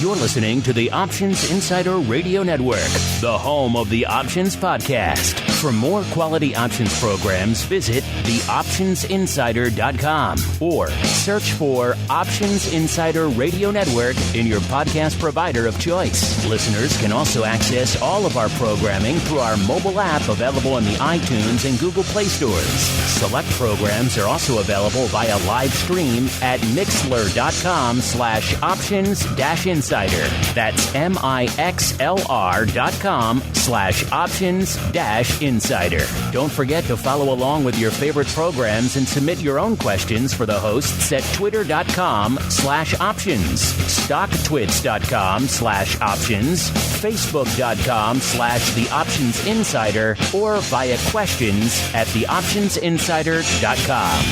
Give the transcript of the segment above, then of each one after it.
You're listening to the Options Insider Radio Network, the home of the Options Podcast. For more quality options programs, visit theoptionsinsider.com or search for Options Insider Radio Network in your podcast provider of choice. Listeners can also access all of our programming through our mobile app available in the iTunes and Google Play stores. Select programs are also available via live stream at mixlr.com/options-insider. That's mixlr.com/options-insider. Don't forget to follow along with your favorite programs and submit your own questions for the hosts at twitter.com/options, stocktwits.com/options, facebook.com/theoptionsinsider, or via questions at theoptionsinsider.com.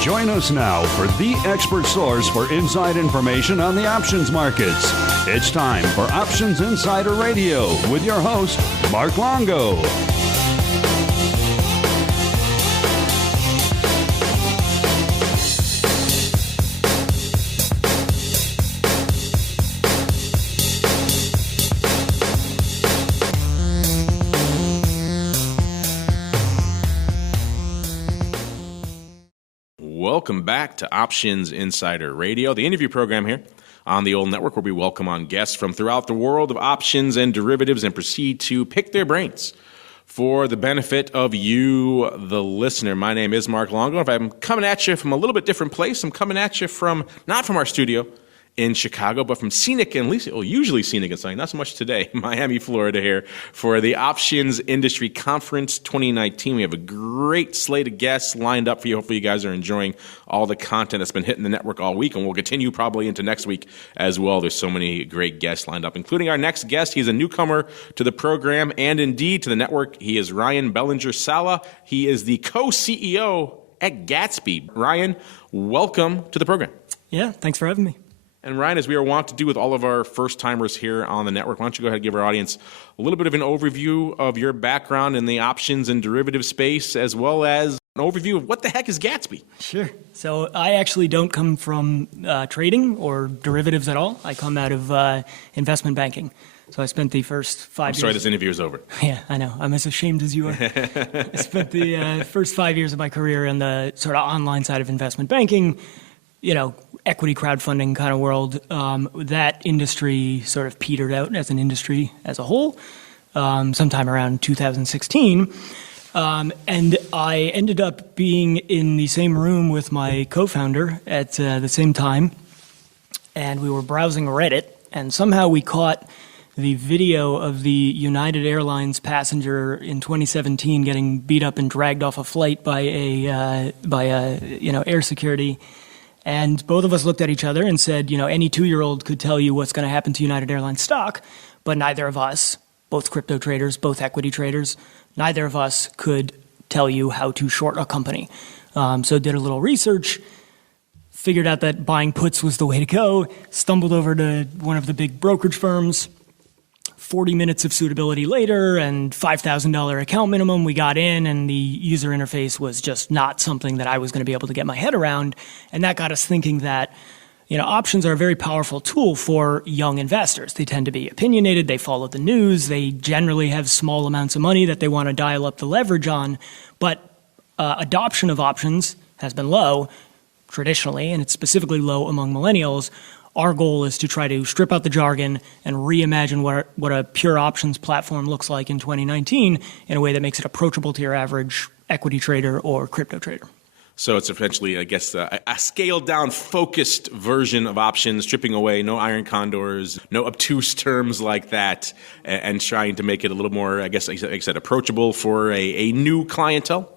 Join us now for the expert source for inside information on the options markets. It's time for Options Insider Radio with your host, Mark Longo. Welcome back to Options Insider Radio, the interview program here on the old network where we welcome on guests from throughout the world of options and derivatives and proceed to pick their brains for the benefit of you, the listener. My name is Mark Longo. If I'm coming at you from a little bit different place, I'm coming at you from not from our studio in Chicago, but from scenic and usually scenic and sunny, not so much today, Miami, Florida here for the Options Industry Conference 2019. We have a great slate of guests lined up for you. Hopefully you guys are enjoying all the content that's been hitting the network all week, and we'll continue probably into next week as well. There's so many great guests lined up, including our next guest. He's a newcomer to the program and indeed to the network. He is Ryan Bellinger-Sala. He is the co-CEO at Gatsby. Ryan, welcome to the program. Yeah, thanks for having me. And Ryan, as we are wont to do with all of our first-timers here on the network, why don't you go ahead and give our audience a little bit of an overview of your background in the options and derivative space, as well as an overview of what the heck is Gatsby? Sure. So I actually don't come from trading or derivatives at all. I come out of investment banking. So I spent the first 5 years... I'm sorry, this interview is over. Yeah, I know. I'm as ashamed as you are. I spent the first 5 years of my career in the sort of online side of investment banking, equity crowdfunding kind of world. That industry sort of petered out as an industry as a whole sometime around 2016. And I ended up being in the same room with my co-founder at the same time. And we were browsing Reddit, and somehow we caught the video of the United Airlines passenger in 2017 getting beat up and dragged off a flight by a air security. And both of us looked at each other and said, any 2-year-old could tell you what's going to happen to United Airlines stock, but neither of us, both crypto traders, both equity traders, neither of us could tell you how to short a company. So did a little research, figured out that buying puts was the way to go, stumbled over to one of the big brokerage firms. 40 minutes of suitability later and $5,000 account minimum, we got in, and the user interface was just not something that I was going to be able to get my head around. And that got us thinking that, options are a very powerful tool for young investors. They tend to be opinionated, they follow the news, they generally have small amounts of money that they want to dial up the leverage on. But adoption of options has been low traditionally, and it's specifically low among millennials. Our goal is to try to strip out the jargon and reimagine what a pure options platform looks like in 2019 in a way that makes it approachable to your average equity trader or crypto trader. So it's essentially, I guess, a scaled-down, focused version of options, stripping away no iron condors, no obtuse terms like that, and trying to make it a little more, I guess, like I said, approachable for a new clientele?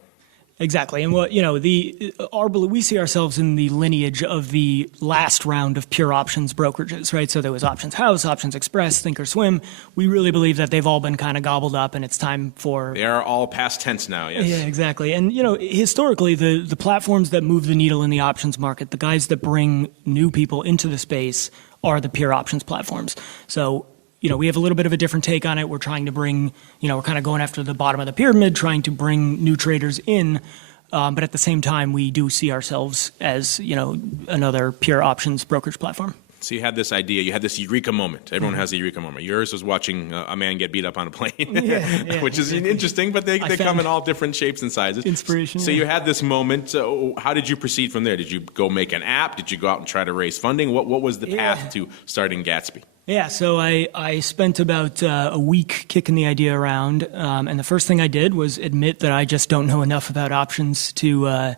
Exactly. And we see ourselves in the lineage of the last round of pure options brokerages, right? So there was Options House, Options Express, Thinkorswim. We really believe that they've all been kind of gobbled up and it's time for... They are all past tense now, yes. Yeah, exactly. And, historically, the platforms that move the needle in the options market, the guys that bring new people into the space are the pure options platforms. So, we have a little bit of a different take on it. We're trying to bring, we're kind of going after the bottom of the pyramid, trying to bring new traders in. But at the same time, we do see ourselves as, another pure options brokerage platform. So you had this idea, you had this eureka moment. Everyone has a eureka moment. Yours was watching a man get beat up on a plane, which is interesting, but they come in all different shapes and sizes. Inspiration. So you had this moment. How did you proceed from there? Did you go make an app? Did you go out and try to raise funding? What was the path to starting Gatsby? Yeah, so I spent about a week kicking the idea around, and the first thing I did was admit that I just don't know enough about options to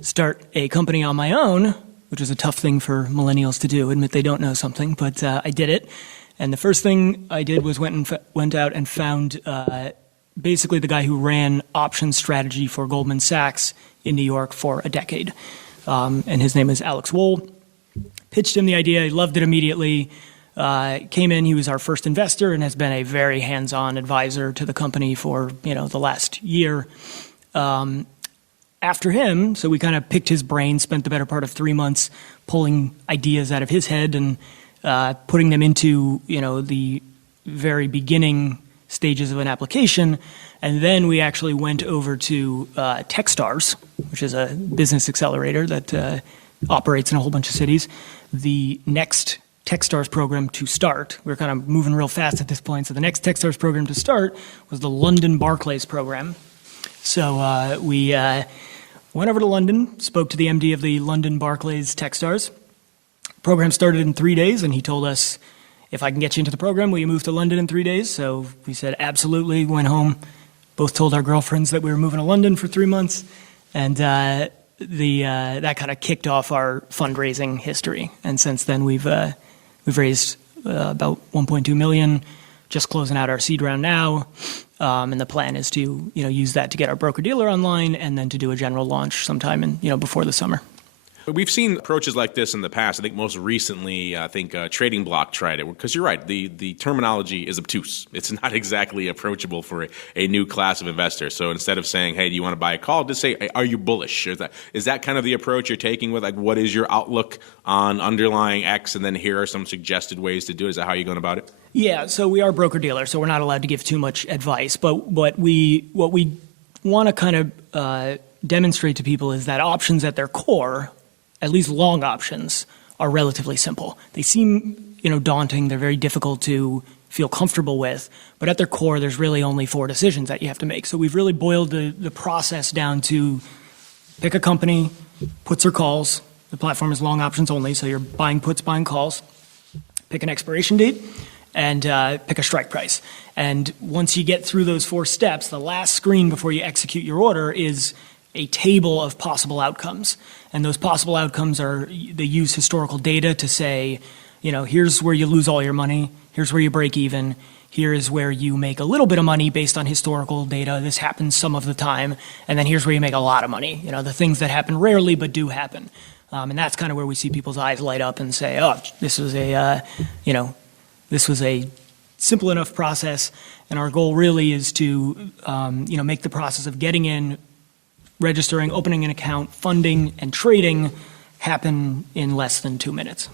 start a company on my own, which is a tough thing for millennials to do, admit they don't know something, but I did it. And the first thing I did was went out and found basically the guy who ran options strategy for Goldman Sachs in New York for a decade, and his name is Alex Wohl. Pitched him the idea, he loved it immediately. Came in, he was our first investor and has been a very hands-on advisor to the company for, the last year. After him, so we kind of picked his brain, spent the better part of 3 months pulling ideas out of his head and putting them into, the very beginning stages of an application. And then we actually went over to Techstars, which is a business accelerator that operates in a whole bunch of cities. The next Techstars program to start. We're kind of moving real fast at this point. So the next Techstars program to start was the London Barclays program. So we went over to London, spoke to the MD of the London Barclays Techstars. Program started in 3 days, and he told us, if I can get you into the program, will you move to London in 3 days? So we said, absolutely, went home, both told our girlfriends that we were moving to London for 3 months, and that kind of kicked off our fundraising history. And since then, we've raised about $1.2 million, just closing out our seed round now, and the plan is to use that to get our broker-dealer online and then to do a general launch sometime in before the summer. We've seen approaches like this in the past. I think most recently, Trading Block tried it. Because you're right, the terminology is obtuse. It's not exactly approachable for a new class of investor. So instead of saying, hey, do you want to buy a call, just say, hey, are you bullish? Is that kind of the approach you're taking with, what is your outlook on underlying X? And then here are some suggested ways to do it. Is that how you're going about it? Yeah, so we are broker-dealer, so we're not allowed to give too much advice. But what we want to kind of demonstrate to people is that options at their core, at least long options, are relatively simple. They seem, daunting. They're very difficult to feel comfortable with. But at their core, there's really only 4 decisions that you have to make. So we've really boiled the process down to pick a company, puts or calls. The platform is long options only, so you're buying puts, buying calls. Pick an expiration date, and pick a strike price. And once you get through those 4 steps, the last screen before you execute your order is a table of possible outcomes. And those possible outcomes they use historical data to say, here's where you lose all your money, here's where you break even, here is where you make a little bit of money based on historical data, this happens some of the time, and then here's where you make a lot of money, the things that happen rarely but do happen. And that's kind of where we see people's eyes light up and say, oh, this was a simple enough process, and our goal really is to make the process of getting in, registering, opening an account, funding, and trading happen in less than 2 minutes.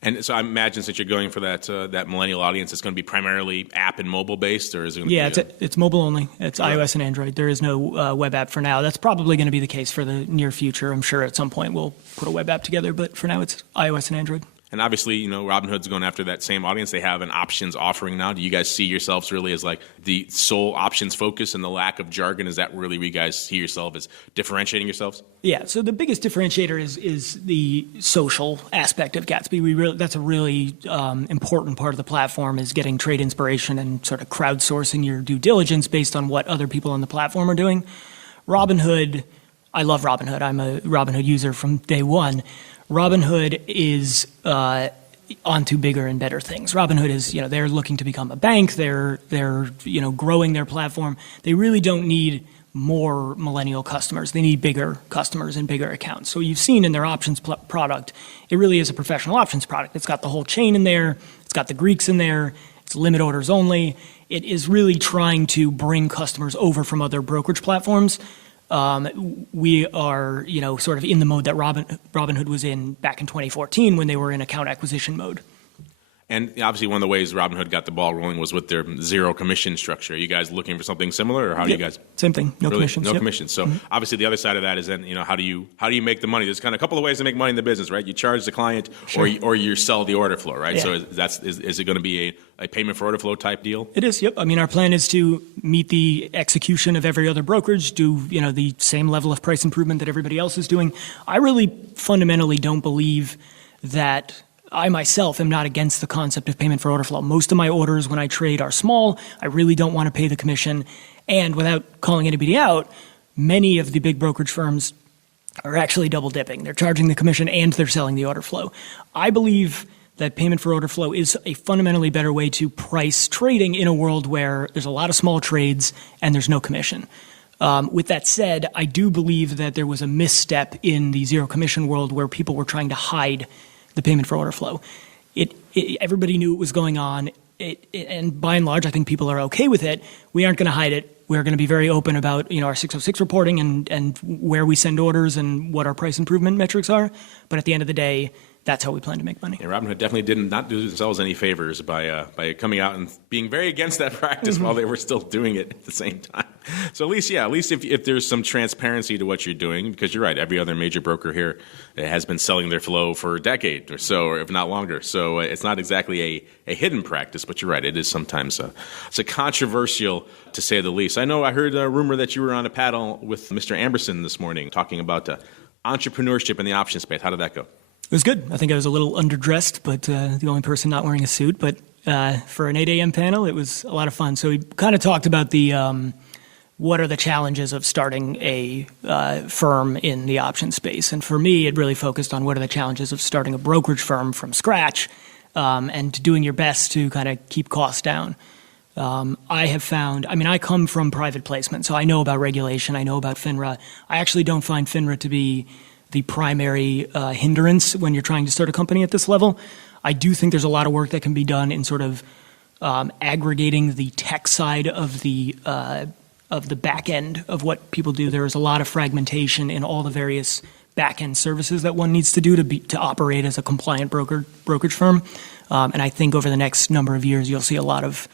And so I imagine since you're going for that millennial audience, it's going to be primarily app and mobile based, or is it going to be? It's mobile only. It's iOS and Android. There is no web app for now. That's probably going to be the case for the near future. I'm sure at some point we'll put a web app together, but for now it's iOS and Android. And obviously, Robinhood's going after that same audience. They have an options offering now. Do you guys see yourselves really as the sole options focus and the lack of jargon? Is that really where you guys see yourself as differentiating yourselves? Yeah. So the biggest differentiator is the social aspect of Gatsby. That's a really important part of the platform, is getting trade inspiration and sort of crowdsourcing your due diligence based on what other people on the platform are doing. Robinhood, I love Robinhood. I'm a Robinhood user from day one. Robinhood is onto bigger and better things. Robinhood is, they're looking to become a bank. They're growing their platform. They really don't need more millennial customers. They need bigger customers and bigger accounts. So you've seen in their options product, it really is a professional options product. It's got the whole chain in there. It's got the Greeks in there. It's limit orders only. It is really trying to bring customers over from other brokerage platforms. We are, sort of in the mode that Robinhood was in back in 2014 when they were in account acquisition mode. And obviously, one of the ways Robinhood got the ball rolling was with their zero commission structure. Are you guys looking for something similar, or how do you guys? Same thing. No really? commissions. No Yep. commissions. So obviously, the other side of that is then how do you make the money? There's kind of a couple of ways to make money in the business, right? You charge the client, Sure. or you sell the order flow, right? Yeah. So is it going to be a payment for order flow type deal? It is. Yep. I mean, our plan is to meet the execution of every other brokerage, do the same level of price improvement that everybody else is doing. I really fundamentally don't believe that. I myself am not against the concept of payment for order flow. Most of my orders when I trade are small. I really don't want to pay the commission. And without calling anybody out, many of the big brokerage firms are actually double dipping. They're charging the commission and they're selling the order flow. I believe that payment for order flow is a fundamentally better way to price trading in a world where there's a lot of small trades and there's no commission. With that said, I do believe that there was a misstep in the zero commission world where people were trying to hide the payment for order flow. Everybody knew it was going on, and by and large, I think people are okay with it. We aren't going to hide it. We're going to be very open about our 606 reporting and where we send orders and what our price improvement metrics are. But at the end of the day, that's how we plan to make money. Yeah, Robinhood definitely did not do themselves any favors by coming out and being very against that practice while they were still doing it at the same time. So at least if there's some transparency to what you're doing, because you're right, every other major broker here has been selling their flow for a decade or so, or if not longer. So it's not exactly a hidden practice, but you're right, it is sometimes it's a controversial, to say the least. I know I heard a rumor that you were on a panel with Mr. Amberson this morning talking about entrepreneurship in the option space. How did that go? It was good. I think I was a little underdressed, but the only person not wearing a suit. But for an 8 a.m. panel, it was a lot of fun. So we kind of talked about what are the challenges of starting a firm in the option space. And for me, it really focused on what are the challenges of starting a brokerage firm from scratch and doing your best to kind of keep costs down. I have found, I come from private placement, so I know about regulation. I know about FINRA. I actually don't find FINRA to be the primary hindrance when you're trying to start a company at this level. I do think there's a lot of work that can be done in sort of aggregating the tech side of the back end of what people do. There is a lot of fragmentation in all the various back end services that one needs to do to operate as a compliant brokerage firm. And I think over the next number of years, you'll see a lot of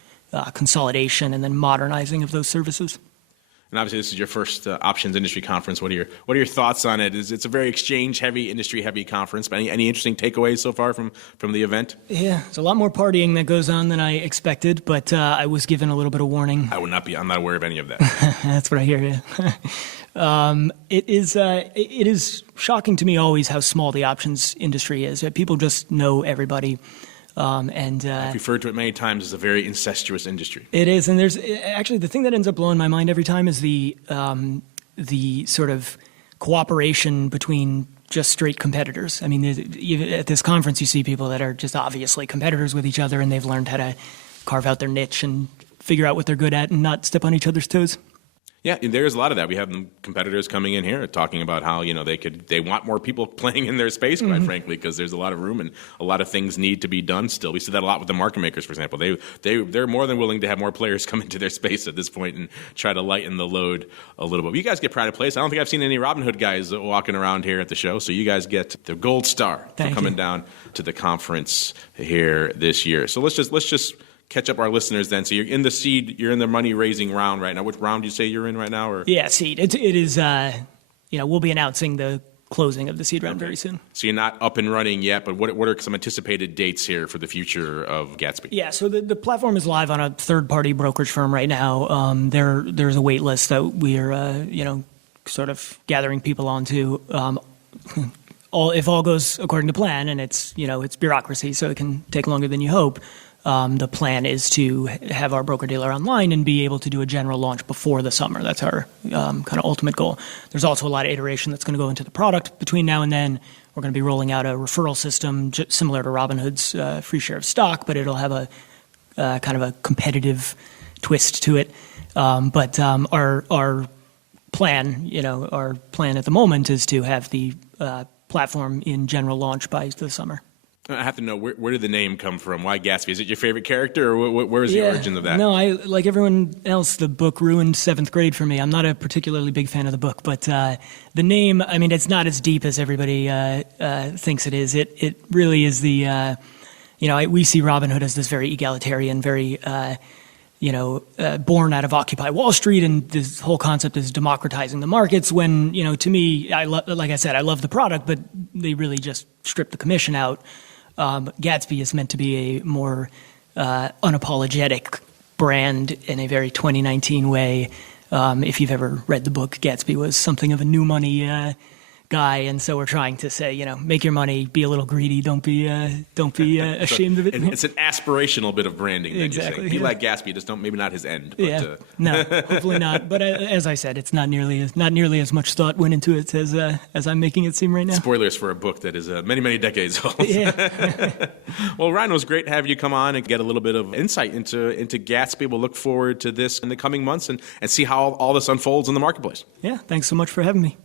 consolidation and then modernizing of those services. And obviously, this is your first options industry conference. What are your thoughts on it? It's a very exchange-heavy, industry-heavy conference. But any interesting takeaways so far from the event? Yeah, there's a lot more partying that goes on than I expected, but I was given a little bit of warning. I'm not aware of any of that. That's what I hear, yeah. It is shocking to me always how small the options industry is. People just know everybody. I've referred to it many times as a very incestuous industry. It is, and there's actually the thing that ends up blowing my mind every time is the sort of cooperation between just straight competitors. I mean, at this conference, you see people that are just obviously competitors with each other, and they've learned how to carve out their niche and figure out what they're good at and not step on each other's toes. Yeah, there's a lot of that. We have competitors coming in here talking about how they want more people playing in their space, quite frankly, because there's a lot of room and a lot of things need to be done still. We see that a lot with the market makers, for example. They're more than willing to have more players come into their space at this point and try to lighten the load a little bit. But you guys get pride of place. I don't think I've seen any Robinhood guys walking around here at the show, so you guys get the gold star for coming down to the conference here this year. So let's just catch up our listeners then. So you're in the seed, you're in the money raising round right now. Which round do you say you're in right now? Or? Yeah, seed. It is, we'll be announcing the closing of the seed round very soon. So you're not up and running yet, but what are some anticipated dates here for the future of Gatsby? Yeah, so the platform is live on a third-party brokerage firm right now. There's a wait list that we are, sort of gathering people onto. If all goes according to plan, and it's bureaucracy, so it can take longer than you hope. The plan is to have our broker-dealer online and be able to do a general launch before the summer. That's our kind of ultimate goal. There's also a lot of iteration that's going to go into the product between now and then. We're going to be rolling out a referral system similar to Robinhood's free share of stock, but it'll have a kind of a competitive twist to it. But our plan, our plan at the moment is to have the platform in general launch by the summer. I have to know, where did the name come from? Why Gatsby? Is it your favorite character, or where is the origin of that? No, like everyone else, the book ruined 7th grade for me. I'm not a particularly big fan of the book, but the name, it's not as deep as everybody thinks it is. It really is the, we see Robin Hood as this very egalitarian, very, born out of Occupy Wall Street, and this whole concept is democratizing the markets when, to me, like I said, I love the product, but they really just stripped the commission out. Gatsby is meant to be a more unapologetic brand in a very 2019 way. If you've ever read the book, Gatsby was something of a new money guy, and so we're trying to say, make your money, be a little greedy, don't be ashamed of it. It's an aspirational bit of branding. Exactly. Be like Gatsby, just don't, maybe not his end. But, no, hopefully not. But as I said, it's not nearly as much thought went into it as I'm making it seem right now. Spoilers for a book that is many, many decades old. Yeah. Well, Ryan, it was great to have you come on and get a little bit of insight into Gatsby. We'll look forward to this in the coming months and see how all this unfolds in the marketplace. Yeah, thanks so much for having me.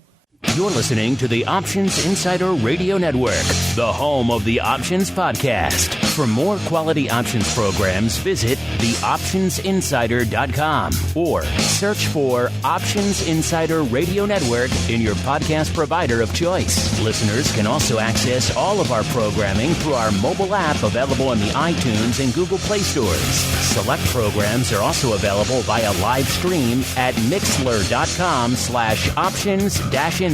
You're listening to the Options Insider Radio Network, the home of the Options Podcast. For more quality options programs, visit theoptionsinsider.com or search for Options Insider Radio Network in your podcast provider of choice. Listeners can also access all of our programming through our mobile app available in the iTunes and Google Play stores. Select programs are also available via live stream at mixlr.com/options-insider.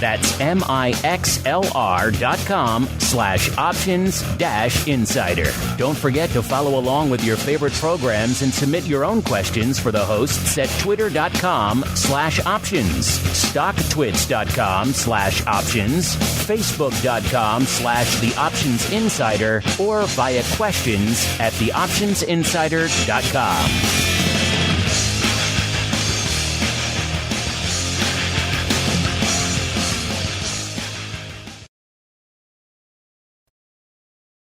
That's mixlr.com/options-insider. Don't forget to follow along with your favorite programs and submit your own questions for the hosts at twitter.com/options, stocktwits.com/options, facebook.com/theoptionsinsider, or via questions@theoptionsinsider.com.